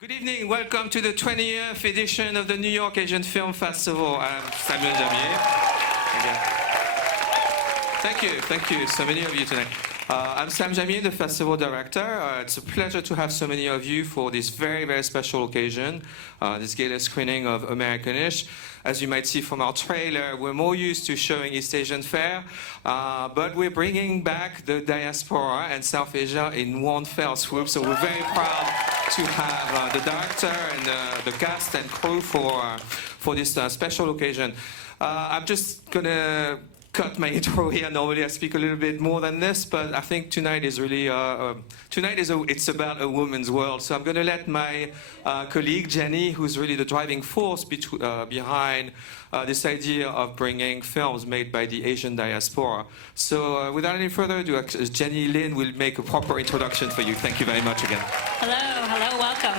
Good evening, welcome to the 20th edition of the New York Asian Film Festival. I'm Samuel Jamier. Thank you, so many of you tonight. I'm Sam Jamier, the festival director. It's a pleasure to have so many of you for this very, very special occasion, this gala screening of Americanish. As you might see from our trailer, we're more used to showing East Asian fare, but we're bringing back the diaspora and South Asia in one fell swoop, so we're very proud to have the director and the cast and crew for this special occasion. I'm just gonna cut my intro here. Normally I speak a little bit more than this, but I think tonight is really it's about a woman's world. So I'm going to let my colleague Jenny, who's really the driving force behind this idea of bringing films made by the Asian diaspora. So without any further ado, Jenny Lin will make a proper introduction for you. Thank you very much again. Hello, welcome.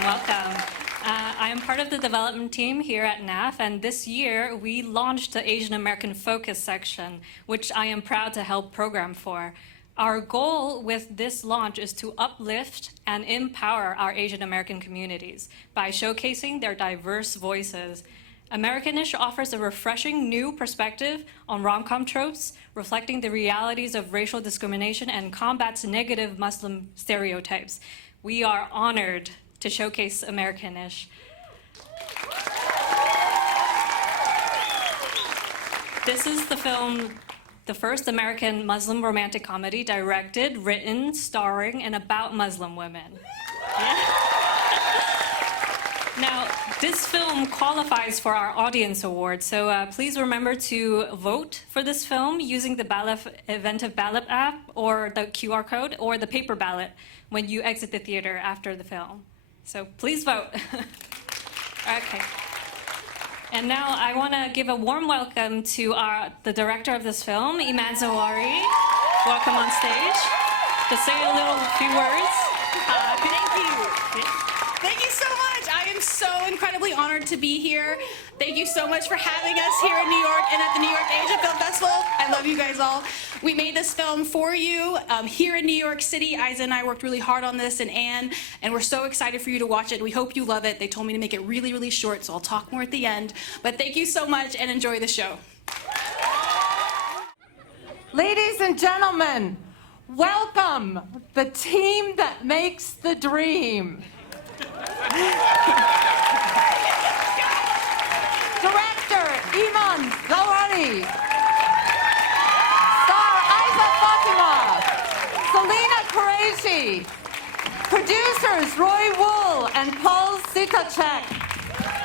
I am part of the development team here at NYAFF, and this year we launched the Asian American Focus section, which I am proud to help program for. Our goal with this launch is to uplift and empower our Asian American communities by showcasing their diverse voices. Americanish offers a refreshing new perspective on rom-com tropes, reflecting the realities of racial discrimination and combats negative Muslim stereotypes. We are honored to showcase Americanish. This is the film, the first American Muslim romantic comedy directed, written, starring, and about Muslim women. Yeah. Now, this film qualifies for our Audience Award, so please remember to vote for this film using the Eventive Ballot app, or the QR code, or the paper ballot when you exit the theater after the film. So please vote. Okay. And now I want to give a warm welcome to the director of this film, Iman Zawahry. Welcome on stage to say a few words. Thank you. Thank you so much. I am so incredibly honored to be here. Thank you so much for having us here in New York and at the New York Asian Film Festival. I love you guys all. We made this film for you here in New York City. Aizzah and I worked really hard on this, and Ann, and we're so excited for you to watch it. We hope you love it. They told me to make it really, really short, so I'll talk more at the end. But thank you so much, and enjoy the show. Ladies and gentlemen, welcome the team that makes the dream. Director Iman Zawahry, star Aizzah Fatima, Salena Qureshi, producers Ray Wol and Paul Seetachitt,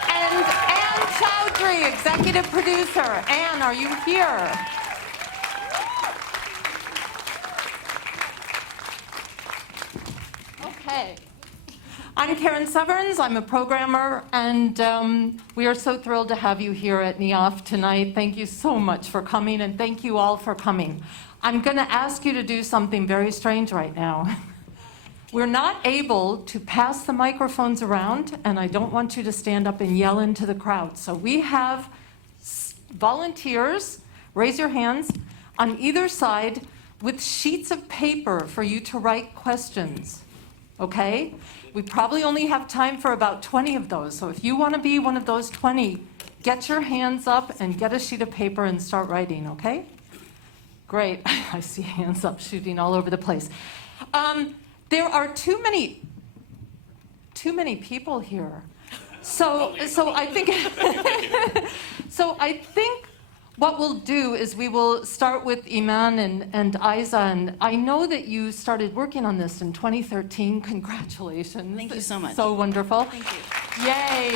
and Ann Chaudhry, executive producer. Ann, are you here? Okay. I'm Karen Severns. I'm a programmer, and we are so thrilled to have you here at NYAFF tonight. Thank you so much for coming, and thank you all for coming. I'm going to ask you to do something very strange right now. We're not able to pass the microphones around, and I don't want you to stand up and yell into the crowd. So we have volunteers, raise your hands, on either side with sheets of paper for you to write questions. Okay? We probably only have time for about 20 of those. So if you want to be one of those 20, get your hands up and get a sheet of paper and start writing, okay? Great. I see hands up shooting all over the place. There are too many people here. So I think what we'll do is we will start with Iman and Aizzah, and I know that you started working on this in 2013. Congratulations. Thank you so much. So wonderful. Thank you. Yay.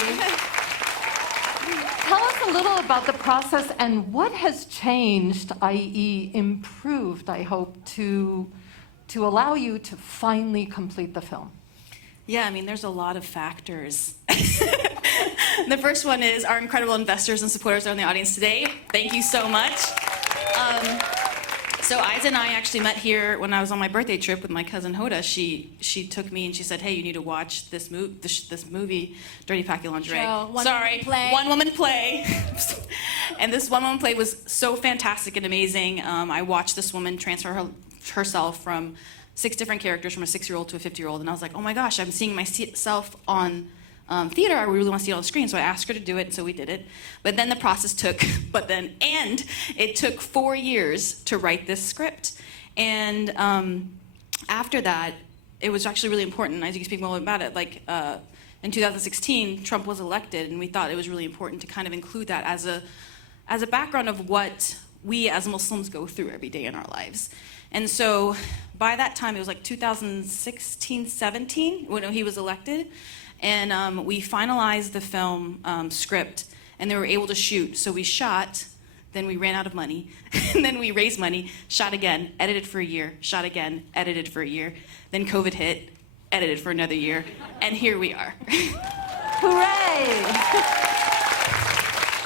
Tell us a little about the process and what has changed, i.e. improved, I hope, to allow you to finally complete the film. Yeah, I mean, there's a lot of factors. The first one is our incredible investors and supporters that are in the audience today. Thank you so much. So Aizzah and I actually met here when I was on my birthday trip with my cousin Hoda. She took me and she said, "Hey, you need to watch this movie, Dirty Packet Lingerie." One Woman Play. And this One Woman Play was so fantastic and amazing. I watched this woman transfer herself from 6 different characters, from a 6-year-old to a 50-year-old, and I was like, oh my gosh, I'm seeing myself on theater, I really want to see it on the screen. So I asked her to do it, and so we did it. But then the process took, and it took 4 years to write this script. And after that, it was actually really important, as you can speak more about it, like in 2016, Trump was elected, and we thought it was really important to kind of include that as a background of what we as Muslims go through every day in our lives. And so by that time, it was like 2016, 17, when he was elected, and we finalized the film script, and they were able to shoot. So we shot, then we ran out of money, and then we raised money, shot again, edited for a year, shot again, edited for a year. Then COVID hit, edited for another year, and here we are. Hooray!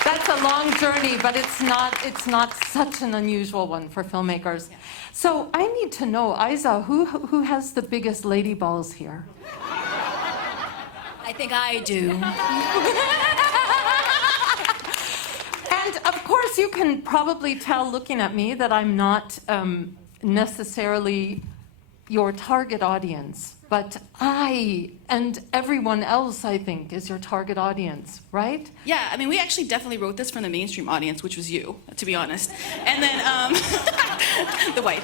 That's a long journey, but it's not such an unusual one for filmmakers. Yeah. So I need to know, Aizzah, who has the biggest lady balls here? I think I do. And of course, you can probably tell looking at me that I'm not necessarily your target audience, but I and everyone else, I think, is your target audience, right? Yeah, I mean, we actually definitely wrote this from the mainstream audience, which was you, to be honest. And then, the white.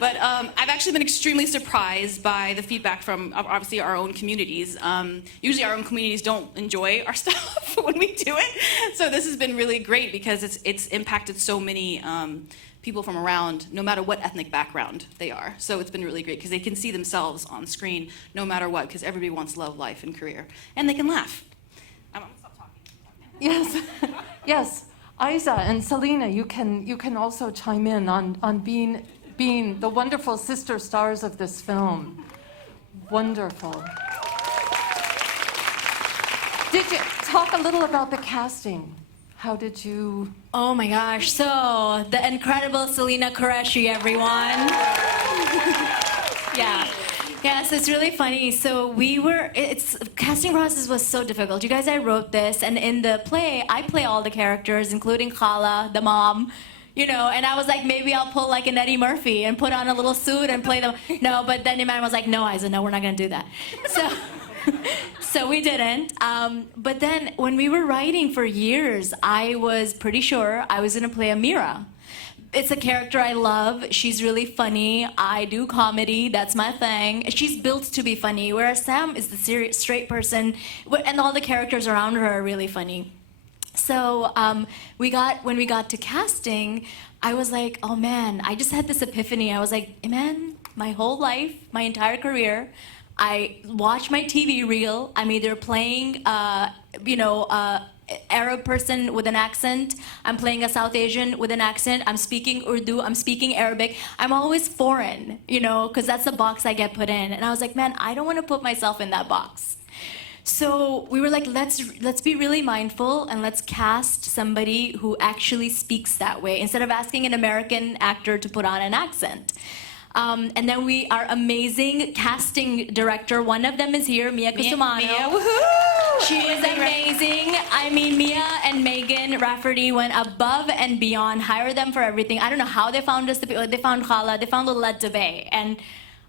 But I've actually been extremely surprised by the feedback from, obviously, our own communities. Usually our own communities don't enjoy our stuff when we do it. So this has been really great because it's impacted so many people from around, no matter what ethnic background they are. So it's been really great because they can see themselves on screen no matter what, because everybody wants love, life, and career. And they can laugh. I'm gonna stop talking. Yes, yes. Aizzah and Salena, you can also chime in on being the wonderful sister stars of this film. Wonderful. Did you talk a little about the casting? How did you? Oh my gosh, so the incredible Salena Qureshi, everyone. Yeah, so it's really funny. So casting process was so difficult. You guys, I wrote this, and in the play, I play all the characters, including Khala, the mom, and I was like, maybe I'll pull like an Eddie Murphy and put on a little suit and play them. No, but then Iman was like, no, Aizzah, no, we're not gonna do that. So we didn't. But then when we were writing for years, I was pretty sure I was gonna play Amira. It's a character I love. She's really funny. I do comedy. That's my thing. She's built to be funny, whereas Sam is the serious, straight person, and all the characters around her are really funny. So when we got to casting, I was like, oh man, I just had this epiphany. I was like, Iman, my whole life, my entire career, I watch my TV reel. I'm either playing, Arab person with an accent. I'm playing a South Asian with an accent. I'm speaking Urdu. I'm speaking Arabic. I'm always foreign, because that's the box I get put in. And I was like, man, I don't want to put myself in that box. So we were like, let's be really mindful and let's cast somebody who actually speaks that way instead of asking an American actor to put on an accent. And then our amazing casting director, one of them is here, Mia Kusumano. Mia, woohoo! She is amazing. I mean, Mia and Megan Rafferty went above and beyond, hired them for everything. I don't know how they found us. They found Khala, they found Lilette Debay. And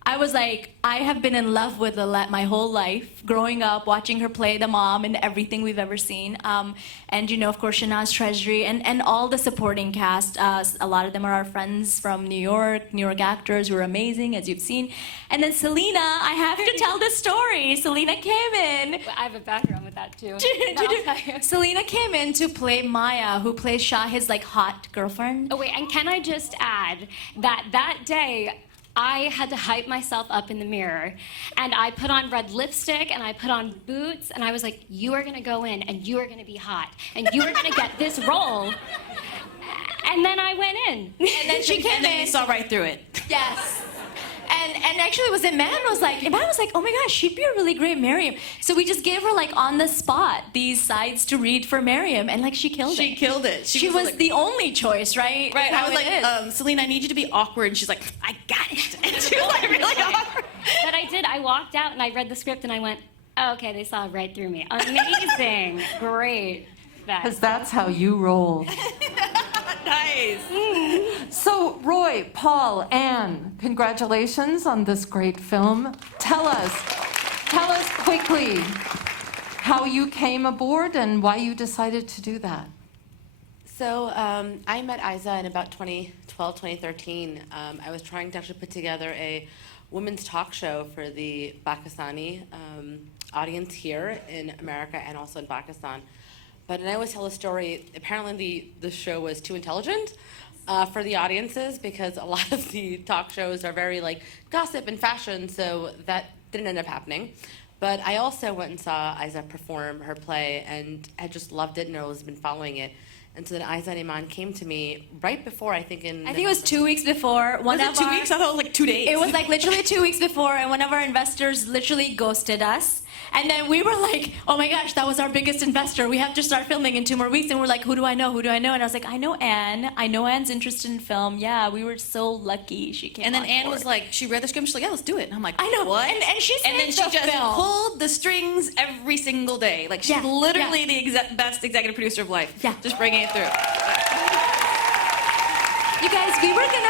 I was like, I have been in love with Lilette my whole life, growing up, watching her play the mom in everything we've ever seen. And, of course, Shanaz Treasury and all the supporting cast. A lot of them are our friends from New York actors who are amazing, as you've seen. And then Salena, I have to tell the story. Salena came in. I have a background with that, too. Salena came in to play Maya, who plays Shahid's, hot girlfriend. Oh, wait, and can I just add that day, I had to hype myself up in the mirror, and I put on red lipstick, and I put on boots, and I was like, you are gonna go in, and you are gonna be hot, and you are gonna get this role. And then I went in. And then she came And then in. you saw right through it. Yes. And actually it was Iman was like, oh my gosh, she'd be a really great Miriam. So we just gave her on the spot these sides to read for Miriam, and she killed it. She killed it. She was the only choice, right? Right, How I was like, it is. Salena, I need you to be awkward. And she's like, I got it. And she was really awkward. But I did. I walked out, and I read the script, and I went, oh, okay, they saw right through me. Amazing. Great. Because that's how you roll. Nice. So, Roy, Paul, Ann, congratulations on this great film. Tell us quickly, how you came aboard and why you decided to do that. So I met Aizzah in about 2012, 2013. I was trying to actually put together a women's talk show for the Pakistani audience here in America and also in Pakistan. But I always tell a story. Apparently, the show was too intelligent for the audiences because a lot of the talk shows are very like gossip and fashion, so that didn't end up happening. But I also went and saw Aizzah perform her play and had just loved it and always been following it. And so then Aizzah and Iman came to me right before, I think it was 2 weeks before. Was it 2 weeks? I thought it was like 2 days. It was like literally 2 weeks before, and one of our investors literally ghosted us. And then we were like, oh my gosh, that was our biggest investor. We have to start filming in 2 more weeks. And we're like, who do I know? Who do I know? And I was like, I know Ann. I know Ann's interested in film. Yeah, we were so lucky she came And then on Ann board. was like, she read the script, she's like, yeah, let's do it. And I'm like, I know. what? And she And then she saved just the film. pulled the strings every single day. Like, she's Yeah, literally the best executive producer of life. Yeah. Just bringing it through. You guys, we were gonna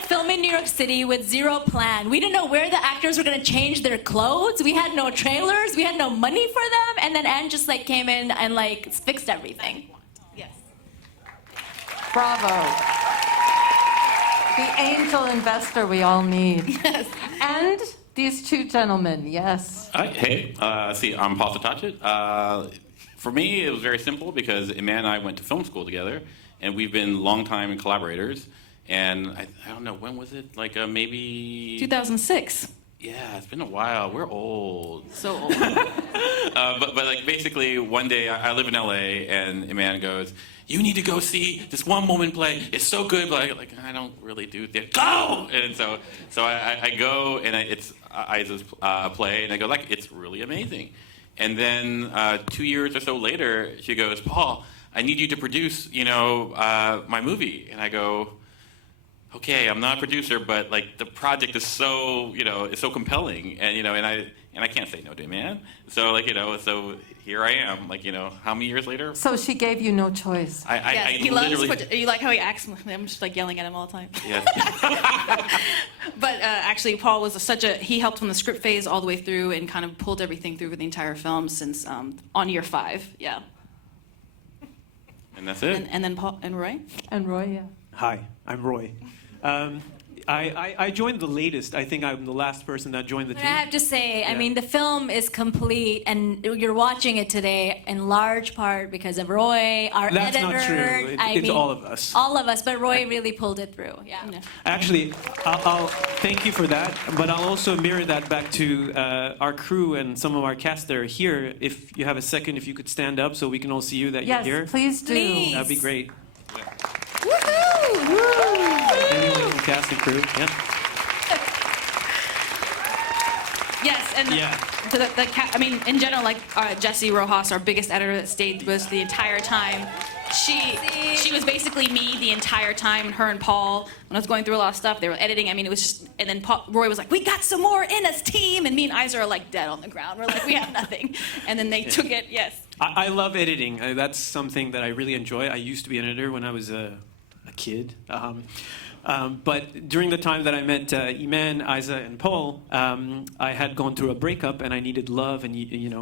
film in New York City with zero plan. We didn't know where the actors were gonna change their clothes. We had no trailers. We had no money for them. And then Ann just like came in and like fixed everything. Yes. Bravo. The angel investor we all need. Yes. And these two gentlemen, yes. Hey, I'm Paul Seetachitt. For me, it was very simple because Iman and I went to film school together, and we've been longtime collaborators. And I don't know, when was it? Like maybe... 2006. Yeah, it's been a while. We're old. So old. But like basically, one day I live in LA, and Iman goes, "You need to go see this one woman play. It's so good." But I don't really do that. Go! And so I go, and it's Aizzah's play, and I go like, it's really amazing. And then 2 years or so later, she goes, "Paul, I need you to produce, my movie." And I go, okay, I'm not a producer, but like the project is so, it's so compelling, and I can't say no to Iman. So so here I am, how many years later? So she gave you no choice. I He loves. literally. You like how he acts? I'm just like yelling at him all the time. Yes. But actually, Paul was he helped from the script phase all the way through and kind of pulled everything through for the entire film since on year 5. Yeah. And that's it. And then Paul and Roy. And Roy, yeah. Hi, I'm Roy. I joined the latest. I think I'm the last person that joined the But team. I have to say, I Yeah. mean, the film is complete, and you're watching it today in large part because of Roy, our That's editor. not true. It's all of us. All of us, but Roy really pulled it through. Yeah. Actually, I'll thank you for that, but I'll also mirror that back to our crew and some of our cast that are here. If you have a second, if you could stand up so we can all see you that Yes, you're here. please do. Please. That'd be great. Woohoo! Anyone from cast and crew? Yeah. Yes, and Yeah. to I mean, in general, like Jessie Rojas, our biggest editor that stayed with us the entire time. She was basically me the entire time. Her and Paul, when I was going through a lot of stuff, they were editing. I mean, it was just, and then Roy was like, "We got some more in us, team," and me and Aizzah are like dead on the ground. We're like, we have nothing, and then they took it. Yes. I love editing. That's something that I really enjoy. I used to be an editor when I was a kid. But during the time that I met Iman, Aizzah, and Paul, I had gone through a breakup, and I needed love and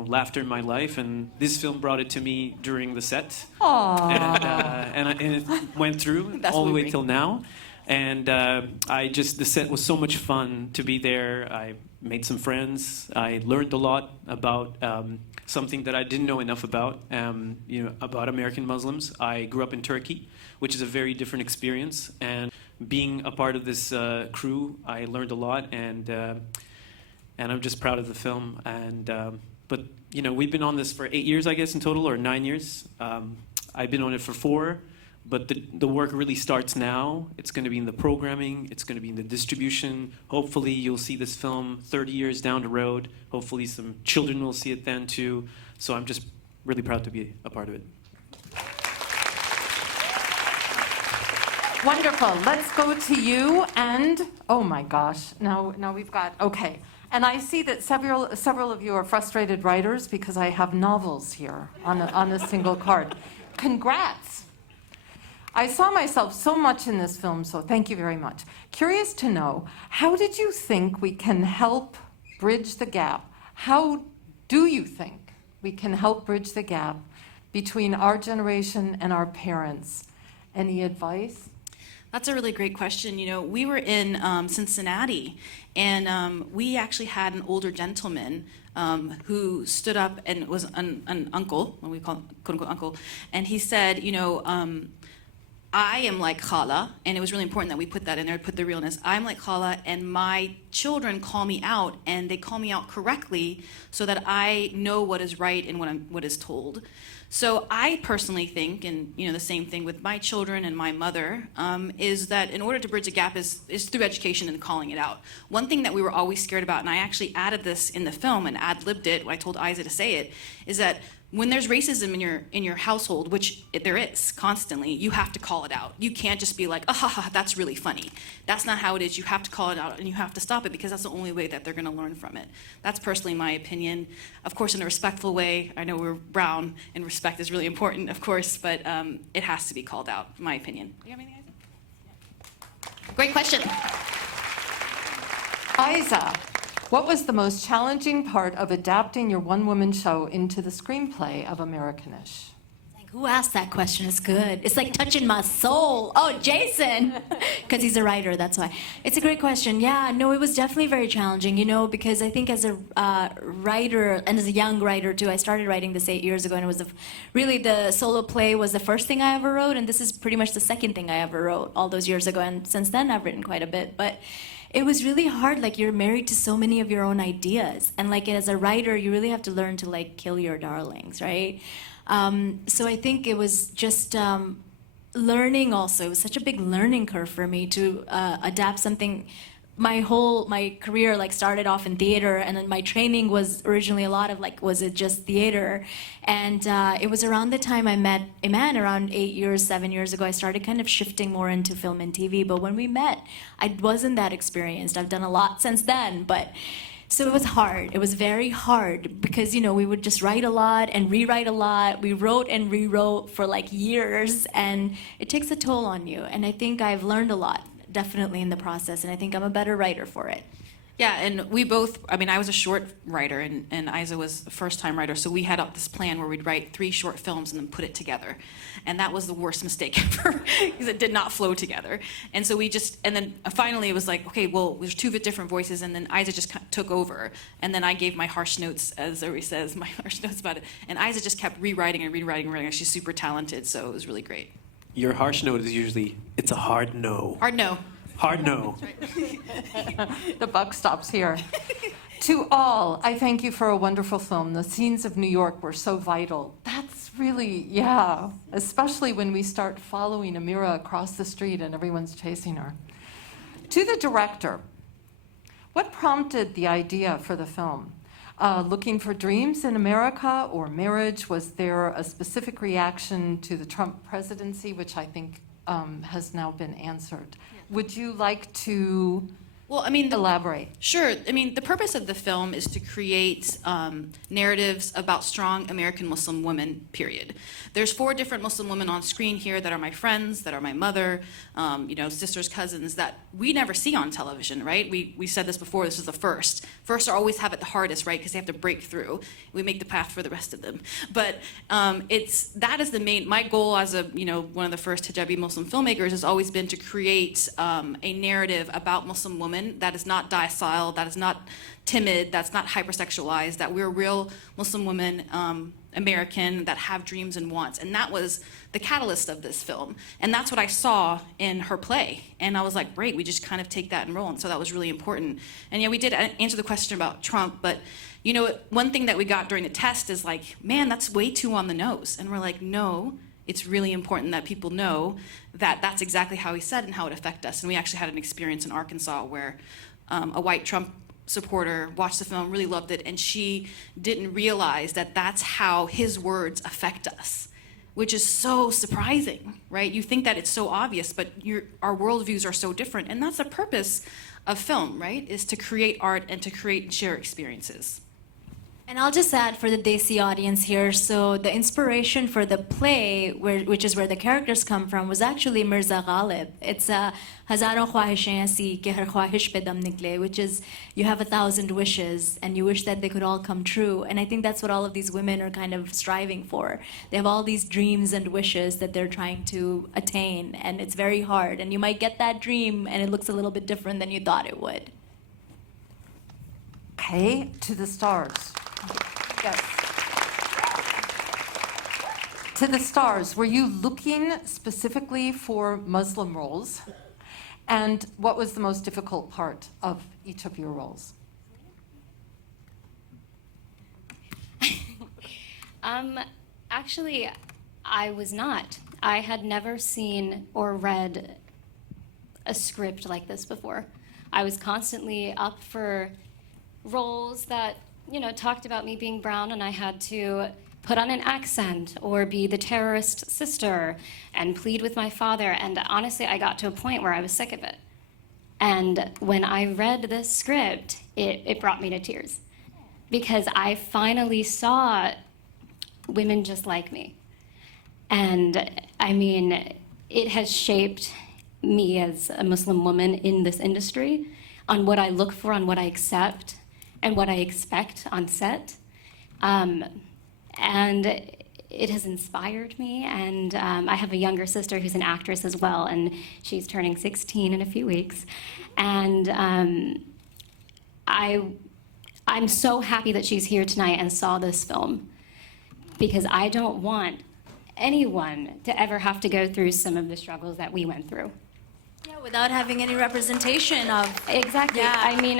laughter in my life. And this film brought it to me during the set, and it went through That's all the way moving. till now. And the set was so much fun to be there. I made some friends. I learned a lot about something that I didn't know enough about, about American Muslims. I grew up in Turkey, which is a very different experience. And being a part of this crew, I learned a lot, and I'm just proud of the film. But we've been on this for 8 years, I guess, in total, or 9 years. I've been on it for 4. But the work really starts now. It's going to be in the programming. It's going to be in the distribution. Hopefully, you'll see this film 30 years down the road. Hopefully, some children will see it then, too. So I'm just really proud to be a part of it. Wonderful. Let's go to you. And, oh my gosh, now we've got, okay. And I see that several of you are frustrated writers because I have novels here on a single card. Congrats. I saw myself so much in this film, so thank you very much. Curious to know, how did you think we can help bridge the gap? How do you think we can help bridge the gap between our generation and our parents? Any advice? That's a really great question. You know, we were in Cincinnati, and we actually had an older gentleman who stood up and was an uncle, what we call quote unquote uncle, and he said, you know, I am like Khala, and it was really important that we put that in there, put the realness. I'm like Khala, and my children call me out, and they call me out correctly so that I know what is right and what is told. So I personally think, and you know, the same thing with my children and my mother, is that in order to bridge a gap is through education and calling it out. One thing that we were always scared about, and I actually added this in the film and ad-libbed it when I told Aizzah to say it, is that when there's racism in your household, which there is constantly, you have to call it out. You can't just be like, ah, ha, ha, that's really funny. That's not how it is. You have to call it out and you have to stop it because that's the only way that they're going to learn from it. That's personally my opinion. Of course, in a respectful way. I know we're brown and respect is really important, of course, but it has to be called out, in my opinion. Do you have anything, Aizzah? Great question. Aizzah, what was the most challenging part of adapting your one-woman show into the screenplay of Americanish? Like, who asked that question? It's good. It's like touching my soul. Oh, Jason, because he's a writer, that's why. It's a great question. Yeah, no, it was definitely very challenging, you know, because I think as a writer, and as a young writer too, I started writing this 8 years ago, and it was really the solo play was the first thing I ever wrote, and this is pretty much the second thing I ever wrote all those years ago, and since then I've written quite a bit, but it was really hard. Like, you're married to so many of your own ideas, and like as a writer you really have to learn to like kill your darlings, right? So I think it was just learning also. It was such a big learning curve for me to adapt something. My career like started off in theater, and then my training was originally a lot of like, was it just theater? And it was around the time I met Iman, around 7 years ago, I started kind of shifting more into film and TV. But when we met, I wasn't that experienced. I've done a lot since then, but so it was hard. It was very hard because, you know, we would just write a lot and rewrite a lot. We wrote and rewrote for like years, and it takes a toll on you. And I think I've learned a lot, definitely, in the process, and I think I'm a better writer for it. Yeah, and we both, I mean, I was a short writer, and Aizzah was a first-time writer, so we had this plan where we'd write 3 short films and then put it together. And that was the worst mistake ever, because it did not flow together. And so we just, and then finally it was like, okay, well, there's 2 different voices, and then Aizzah just took over. And then I gave my harsh notes, as Zoe says, my harsh notes about it. And Aizzah just kept rewriting and rewriting and rewriting. She's super talented, so it was really great. Your harsh note is usually, it's a hard no. Hard no. Hard no. The buck stops here. To all, I thank you for a wonderful film. The scenes of New York were so vital. That's really, yeah, especially when we start following Amira across the street and everyone's chasing her. To the director, what prompted the idea for the film? Looking for dreams in America or marriage? Was there a specific reaction to the Trump presidency, which I think has now been answered? Would you like to elaborate? Sure. I mean, the purpose of the film is to create narratives about strong American Muslim women, period. There's 4 different Muslim women on screen here that are my friends, that are my mother, you know, sisters, cousins, that we never see on television, right? We said this before, this is the first. First are always have it the hardest, right? Because they have to break through. We make the path for the rest of them. But that is the main, my goal as a, you know, one of the first hijabi Muslim filmmakers has always been to create a narrative about Muslim women that is not docile, that is not timid, that's not hypersexualized, that we're real Muslim women, American, that have dreams and wants. And that was the catalyst of this film. And that's what I saw in her play. And I was like, great, we just kind of take that and roll. And so that was really important. And yeah, we did answer the question about Trump, but you know, one thing that we got during the test is like, man, that's way too on the nose. And we're like, no, it's really important that people know that that's exactly how he said and how it affected us. And we actually had an experience in Arkansas where a white Trump supporter watched the film, really loved it, and she didn't realize that that's how his words affect us, which is so surprising, right? You think that it's so obvious, but our worldviews are so different. And that's the purpose of film, right? Is to create art and to create and share experiences. And I'll just add for the Desi audience here, so the inspiration for the play, which is where the characters come from, was actually Mirza Ghalib. It's Hazaron Khwahishein Aisi Ke Har Khwahish Pe Dam Nikle, which is you have 1,000 wishes and you wish that they could all come true. And I think that's what all of these women are kind of striving for. They have all these dreams and wishes that they're trying to attain, and it's very hard. And you might get that dream and it looks a little bit different than you thought it would. Okay, to the stars. Yes. To the stars, were you looking specifically for Muslim roles? And what was the most difficult part of each of your roles? Actually, I was not. I had never seen or read a script like this before. I was constantly up for roles that, you know, talked about me being brown, and I had to put on an accent or be the terrorist sister and plead with my father. And honestly, I got to a point where I was sick of it. And when I read this script, it brought me to tears, because I finally saw women just like me. And I mean, it has shaped me as a Muslim woman in this industry on what I look for, on what I accept, and what I expect on set. And it has inspired me, and I have a younger sister who's an actress as well, and she's turning 16 in a few weeks. And I'm so happy that she's here tonight and saw this film, because I don't want anyone to ever have to go through some of the struggles that we went through. Yeah, without having any representation of... Exactly. Yeah. I mean,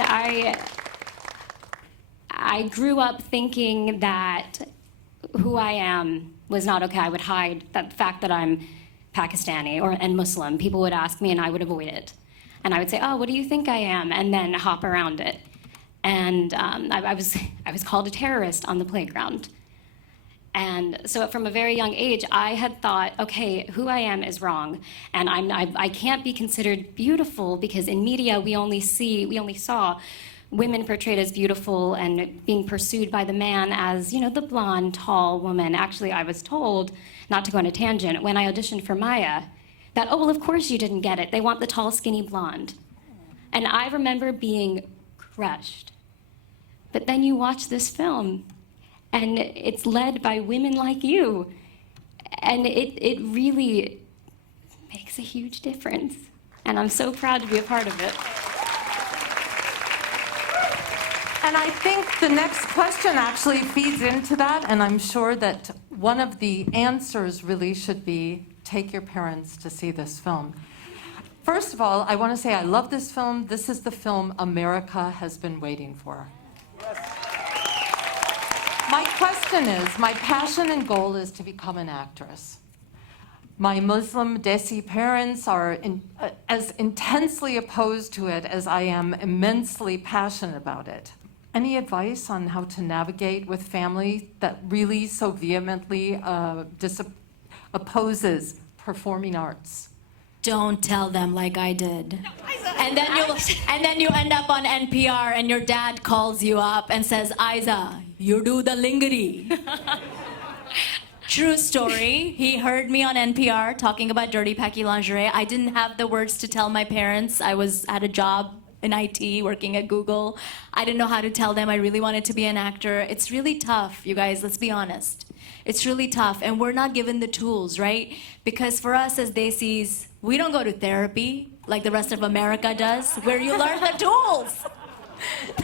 I grew up thinking that who I am was not okay. I would hide the fact that I'm Pakistani and Muslim. People would ask me and I would avoid it. And I would say, oh, what do you think I am? And then hop around it. And I was called a terrorist on the playground. And so from a very young age, I had thought, okay, who I am is wrong. And I can't be considered beautiful, because in media we only saw women portrayed as beautiful and being pursued by the man as, you know, the blonde, tall woman. Actually, I was told, not to go on a tangent, when I auditioned for Maya, that, oh, well, of course you didn't get it. They want the tall, skinny blonde. And I remember being crushed. But then you watch this film, and it's led by women like you. And it really makes a huge difference. And I'm so proud to be a part of it. And I think the next question actually feeds into that, and I'm sure that one of the answers really should be, take your parents to see this film. First of all, I want to say I love this film. This is the film America has been waiting for. My question is, my passion and goal is to become an actress. My Muslim Desi parents are as intensely opposed to it as I am immensely passionate about it. Any advice on how to navigate with family that really so vehemently opposes performing arts? Don't tell them like I did. And then you end up on NPR and your dad calls you up and says, Aizzah, you do the lingeri. True story. He heard me on NPR talking about dirty packy lingerie. I didn't have the words to tell my parents. I had a job in IT, working at Google. I didn't know how to tell them I really wanted to be an actor. It's really tough, you guys, let's be honest. It's really tough, and we're not given the tools, right? Because for us as Desis, we don't go to therapy like the rest of America does, where you learn the tools,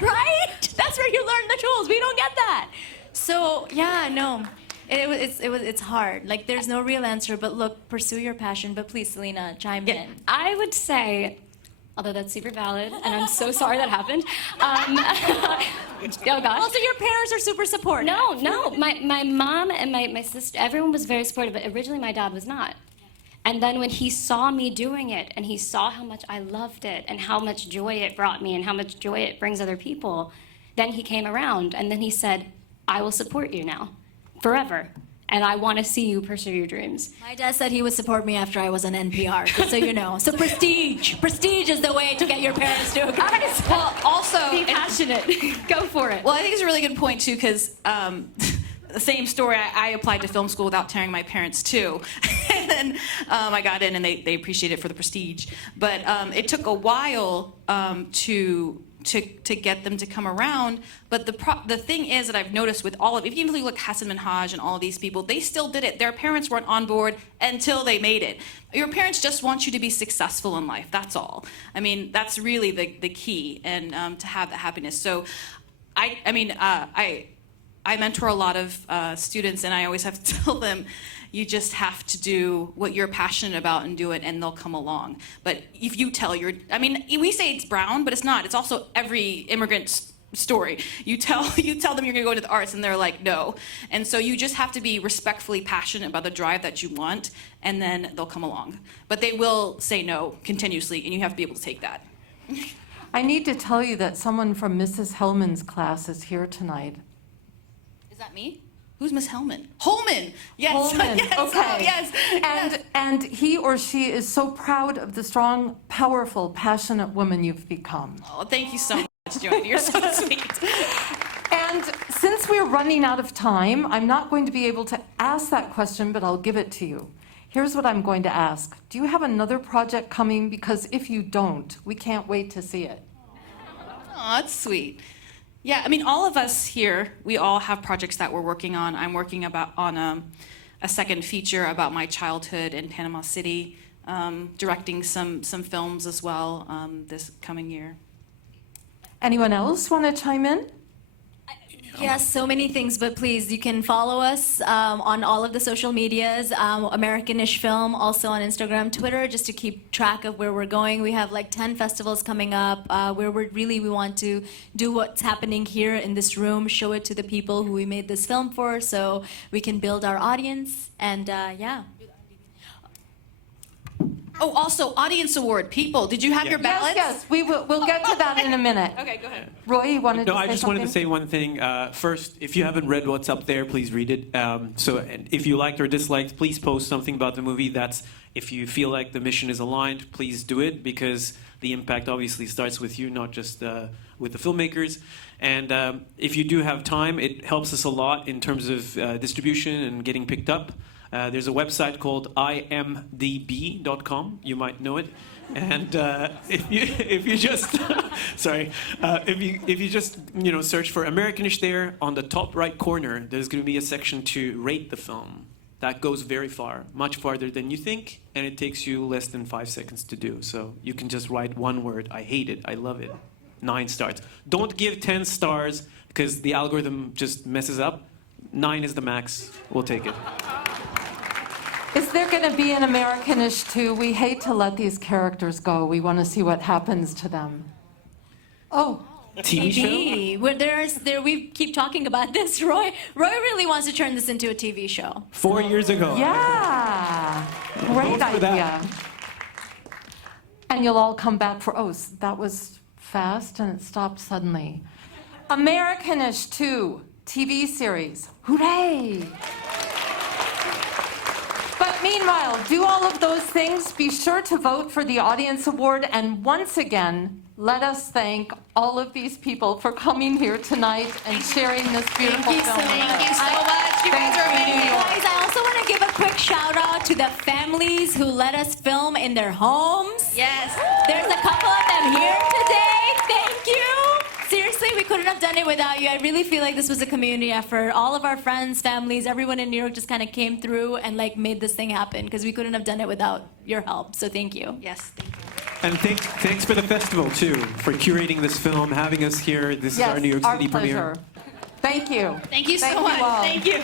right? That's where you learn the tools. We don't get that. So, yeah, no. It's hard. Like, there's no real answer, but look, pursue your passion. But please, Salena, chime in. I would say, although that's super valid, and I'm so sorry that happened. Oh gosh. Also, your parents are super supportive. No. My mom and my sister, everyone was very supportive, but originally my dad was not. And then when he saw me doing it, and he saw how much I loved it, and how much joy it brought me, and how much joy it brings other people, then he came around, and then he said, I will support you now, forever. And I want to see you pursue your dreams. My dad said he would support me after I was on NPR, just so you know. So prestige. Prestige is the way to get your parents to agree. Well, also, Be passionate. Go for it. well, I think it's a really good point too, because the same story. I applied to film school without telling my parents too, and then I got in, and they appreciated it for the prestige. But it took a while to get them to come around. But the thing is that I've noticed with all of, if you look at Hassan Minhaj and all of these people, they still did it. Their parents weren't on board until they made it. Your parents just want you to be successful in life. That's all. I mean, that's really the key, and to have that happiness. So, I mentor a lot of students, and I always have to tell them, you just have to do what you're passionate about and do it, and they'll come along. But if you tell we say it's brown, but it's not. It's also every immigrant's story. You tell them you're gonna go into the arts, and they're like, no. And so you just have to be respectfully passionate about the drive that you want, and then they'll come along. But they will say no continuously, and you have to be able to take that. I need to tell you that someone from Mrs. Hellman's class is here tonight. Is that me? Who's Miss Hellman? Holman! Yes, Holman, yes, okay. oh, yes, yes. And he or she is so proud of the strong, powerful, passionate woman you've become. Oh, thank you so much, Joanne. You're so sweet. And since we're running out of time, I'm not going to be able to ask that question, but I'll give it to you. Here's what I'm going to ask. Do you have another project coming? Because if you don't, we can't wait to see it. Oh, that's sweet. Yeah, I mean, all of us here, we all have projects that we're working on. I'm working on a second feature about my childhood in Panama City, directing some films as well this coming year. Anyone else want to chime in? Yes, so many things, but please, you can follow us on all of the social medias, Americanish Film, also on Instagram, Twitter, just to keep track of where we're going. We have like 10 festivals coming up where we want to do what's happening here in this room, show it to the people who we made this film for, so we can build our audience, and yeah. Oh, also, Audience Award. People, did you have your ballots? Yes, we'll get to that in a minute. Okay, go ahead. Roy, you wanted to say No, I just something? wanted to say one thing. First, if you haven't read what's up there, please read it. And if you liked or disliked, please post something about the movie. If you feel like the mission is aligned, please do it, because the impact obviously starts with you, not just with the filmmakers. And if you do have time, it helps us a lot in terms of distribution and getting picked up. There's a website called imdb.com. You might know it. And if you just if you just search for Americanish there, on the top right corner, there's going to be a section to rate the film. That goes very far, much farther than you think, and it takes you less than 5 seconds to do. So you can just write one word: I hate it, I love it. 9 stars. Don't give 10 stars because the algorithm just messes up. 9 is the max. We'll take it. Is there going to be an Americanish too? We hate to let these characters go. We want to see what happens to them. Oh. TV show? Where we keep talking about this. Roy really wants to turn this into a TV show. 4 years ago. Yeah. Great Vote for that. idea. And you'll all come back for, that was fast and it stopped suddenly. Americanish 2 TV series. Hooray! But meanwhile, do all of those things. Be sure to vote for the Audience Award. And once again, let us thank all of these people for coming here tonight and sharing this beautiful film. Thank you so much. You guys are amazing. Guys, I also want to give a quick shout out to the families who let us film in their homes. Yes. There's a couple of them here today. Thank you. Seriously, we couldn't have done it without you. I really feel like this was a community effort. All of our friends, families, everyone in New York just kind of came through and made this thing happen, because we couldn't have done it without your help. So thank you. Yes, thank you. And thanks for the festival, too, for curating this film, having us here. This is our New York City premiere. Thank you. Thank you so Thank you much. all. Thank you.